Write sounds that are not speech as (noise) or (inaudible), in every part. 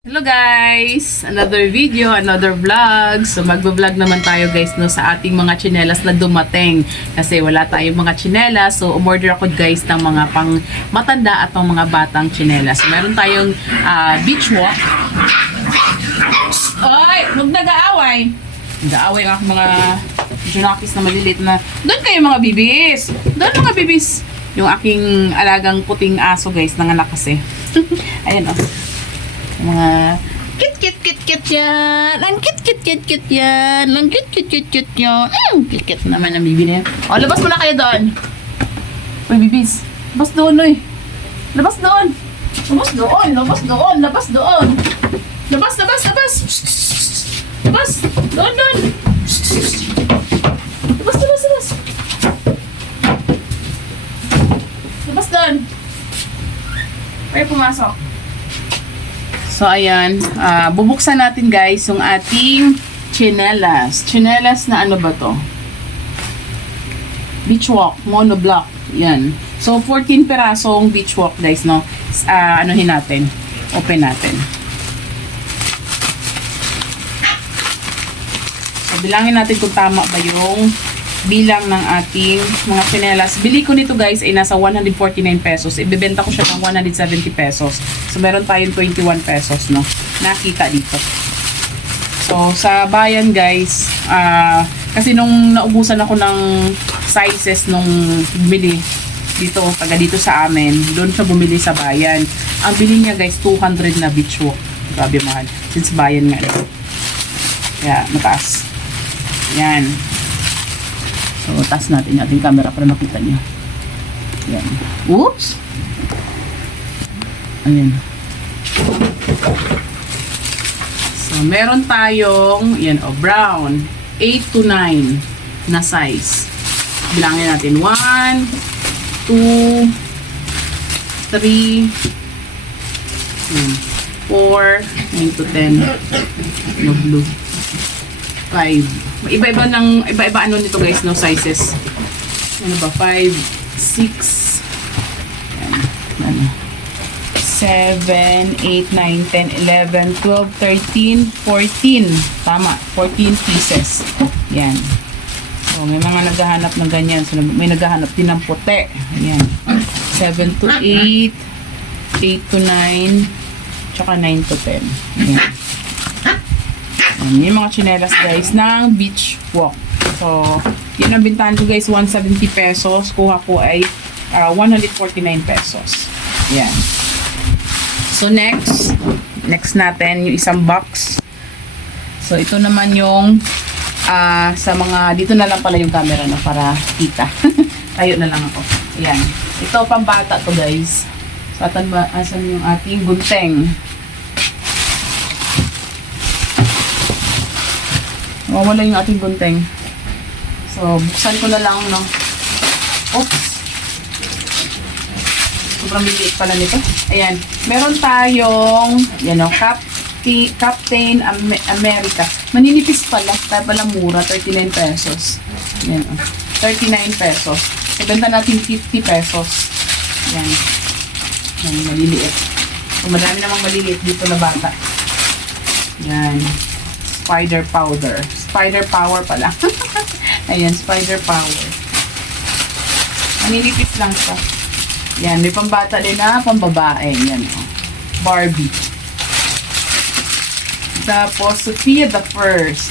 Hello guys! Another video, another vlog. So magbo-vlog naman tayo guys no sa ating mga tsinelas na dumating. Kasi wala tayong mga tsinelas. So umorder ako guys ng mga pang matanda at pang mga batang tsinelas. So, meron tayong ah, beach walk. Ay! Huwag nag-aaway! Nag-aaway ang mga junakis na maliliit na. Doon kayo mga bibis! Doon mga bibis! Yung aking alagang puting aso guys, nanganak kasi. (laughs) Ayan oh mga kit kit kit kit yan. Ang kit kit kit kit yan. Ang kit kit kit kit yan. Ang kit kit naman ang bibi niya. O, labas mo kayo doon. Uy, bibis. Labas doon, uy. Labas doon. Labas doon. Labas doon. Labas doon. Labas, labas, labas. Labas. Doon, doon. Labas, labas, labas. Labas doon. Pwede pumasok. So, ayan. ah, bubuksan natin, guys, yung ating chinelas. Chinelas na ano ba to? Beach walk, monoblock. Yan. So, 14 perasong beach walk, guys, no? Ah, anuhin natin. Open natin. So, bilangin natin kung tama ba yung bilang ng ating mga chinelas. Bili ko nito guys ay nasa 149 pesos. Ibebenta ko siya ng 170 pesos. So meron tayong 21 pesos no. Nakita dito. So sa bayan guys, ah kasi nung naubusan ako ng sizes nung bumili dito, taga dito sa amin, doon siya bumili sa bayan. Ang bili niya guys, 200 na beach walk. Grabe mahal. Since bayan nga. Kaya mataas. Yan. So, taas natin yung ating camera para makita niyo. Yan. Oops! Ayan. So, meron tayong, yan, oh, brown. 8 to 9 na size. Bilangin natin. 1, 2, 3, 4, 9 to 10. No blue. 5. Iba-iba ng iba-iba ano nito guys, no sizes. Ano ba? 5, 6, yan. Ano? 7, 8, 9, 10, 11, 12, 13, 14. Tama, 14 pieces. Yan. So, may mga naghahanap ng ganyan. So, may naghahanap din ng puti. Ayan. 7 to 8, 8 to 9, tsaka 9 to 10. Ayan. Ayan, yung mga chinelas guys ng beach walk. So, yun ang bintahan ko guys, 170 pesos. Kuha ko ay ah, 149 pesos. Yan. So, next, next natin yung isang box. So, ito naman yung ah, sa mga, dito na lang pala yung camera no, para kita. (laughs) Tayo na lang ako. Ayan. Ito, pambata to guys. So, atan ba, asan yung ating gunteng? Mawala yung ating gunteng. So, buksan ko na lang, no? Oops. Sobrang liliit pala nito. Ayan. Meron tayong, yan o, Captain, Captain Am- America. Maninipis pala. Kaya pala mura. 39 pesos. Yan o. 39 pesos. So, benta natin 50 pesos. Yan. Yan, maliliit. So, madami namang maliliit dito na bata. Yan spider powder. Spider power pala. (laughs) Ayan, spider power. Maninipis lang siya. Yan, may pambata din na pambabae. Yan, oh. Barbie. Tapos, Sophia the First.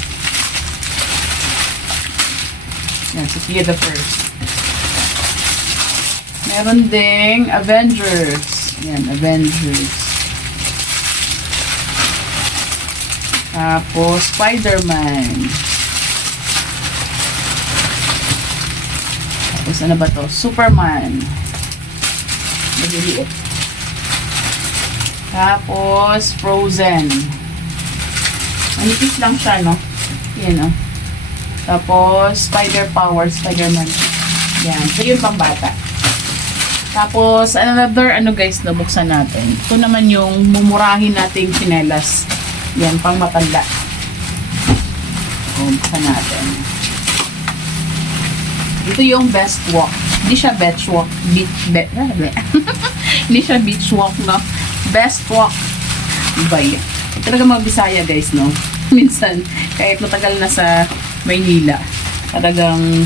Yan, Sophia the First. Meron ding Avengers. Yan, Avengers. Tapos, Spider-Man. Tapos, ano ba to? Superman. Maliliit. Tapos, Frozen. Manipis lang siya, no? Yan, no? Tapos, Spider-Power, Spider-Man. Yan. So, yun pang bata. Tapos, another, ano guys, nabuksan natin. Ito naman yung mumurahin nating chinelas. Yan, pang matanda. Buksan natin. Ito yung best walk. Hindi siya beach walk. Beach, be, be. (laughs) Hindi siya beach walk, no? Best walk. Iba yun. Talaga mga Bisaya guys, no? (laughs) Minsan, kahit matagal na sa Maynila, talagang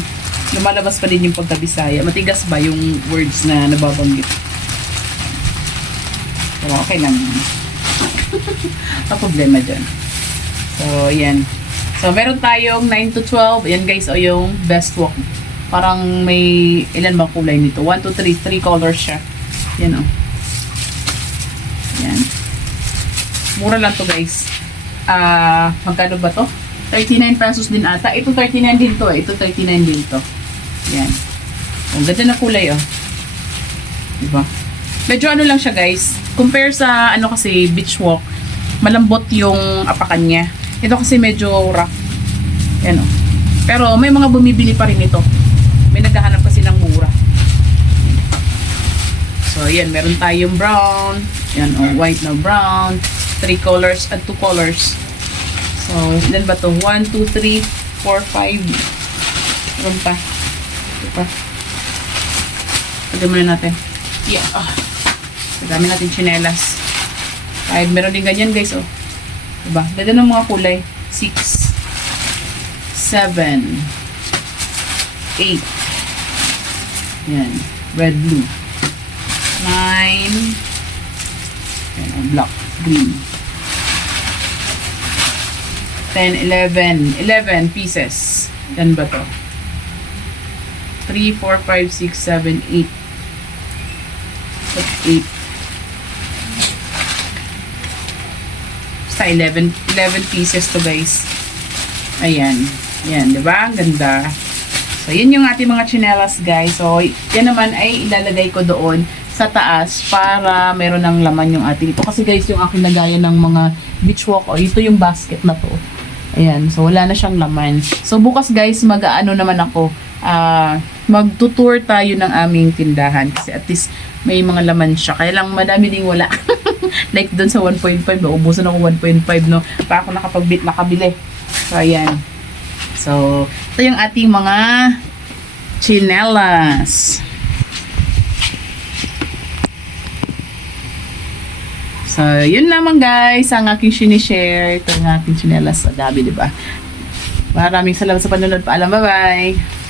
lumalabas pa din yung pagka-Bisaya. Matigas ba yung words na nababanggit? Pero okay lang. (laughs) Ang problema dyan. So, yan. So, meron tayong 9 to 12. Yan guys, o yung best walk. Parang may, ilan bang kulay nito? 1, 2, 3. 3 colors siya. Yan o. Yan. Mura lang to guys. Ah, magkano ba to? 39 pesos din ata. Ito 39 din to eh. Ito 39 din to. Yan. Ang ganda na kulay oh. Diba? Medyo ano lang siya guys. Compare sa ano kasi beach walk. Malambot yung apakan niya. Ito kasi medyo rough. Yan oh. Pero may mga bumibili pa rin ito. May naghahanap kasi ng mura. So, yan. Meron tayong brown. Yan, oh, white na brown. Three colors at two colors. So, ilan ba to? 1, 2, 3, 4, 5. Meron pa. Ito pa. Muna natin. Yeah. Ah. Lagyan natin chinelas. Kahit meron din ganyan guys, oh. Diba? Ganda ng mga kulay. 6, 7, 8. Yan. Red, blue. 9. Yan, oh, black, green. 10, 11. 11 pieces. Yan ba to? 3, 4, 5, 6, 7, 8. That's 8. Basta 11, 11 pieces to guys. Ayan. Yan, di ba? Ang Ganda. So, yun yung ating mga chinelas guys. So, yan naman ay ilalagay ko doon sa taas para meron ng laman yung ating ito. Kasi guys, yung aking lagayan ng mga beach walk, oh, ito yung basket na to. Ayan, so wala na siyang laman. So bukas guys, mag-ano naman ako, ah, magtutour tayo ng aming tindahan kasi at least may mga laman siya. Kaya lang madami ding wala. (laughs) like doon sa 1.5, naubusan ako 1.5 no. Pa ako nakapagbit nakabili. So ayan. So, ito yung ating mga chinelas. So, yun lamang guys, ang aking sinishare. Ito ang aking chinelas sa gabi, di ba? Maraming salamat sa panonood. Paalam, bye-bye!